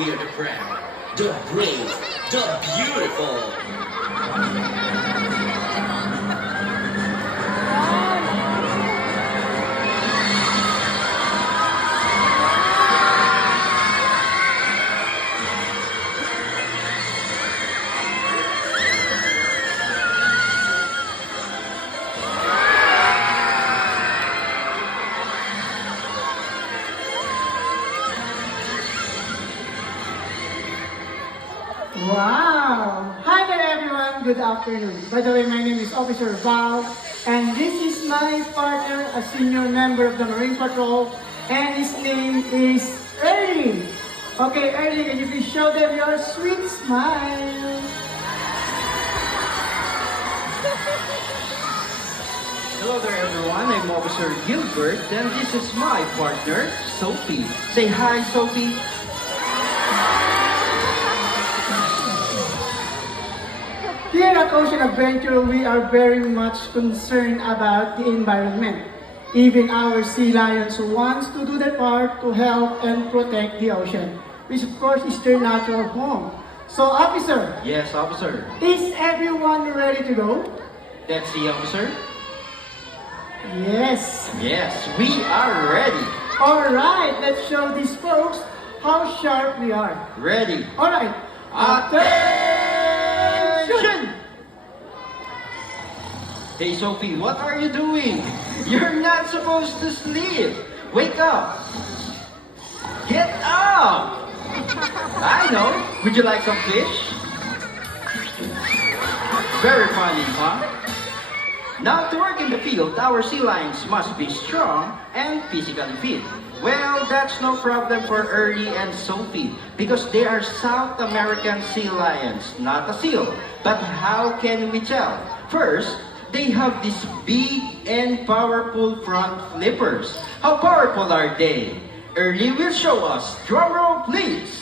We are the proud, the brave, the beautiful. Wow! Hi there everyone, good afternoon. By the way, my name is Officer Val, and this is my partner, a senior member of the Marine Patrol, and his name is Ernie. Okay, Ernie, can you please show them your sweet smile? Hello there everyone, I'm Officer Gilbert and this is my partner, Sophie. Say hi, Sophie. Here at Ocean Adventure, we are very much concerned about the environment. Even our sea lions wants to do their part to help and protect the ocean, which of course is their natural home. So, officer, Yes, officer. is everyone ready to go? That's the officer. Yes. Yes, we are ready. Alright, let's show these folks how sharp we are. Ready. Alright. Attention! Hey Sophie, what are you doing? You're not supposed to sleep. Wake up. Get up. I know. Would you like some fish? Very funny, huh? Now, to work in the field, our sea lions must be strong and physically fit. Well, that's no problem for Ernie and Sophie because they are South American sea lions, not a seal. But how can we tell? First, they have these big and powerful front flippers. How powerful are they? Ernie will show us. Drum roll, please.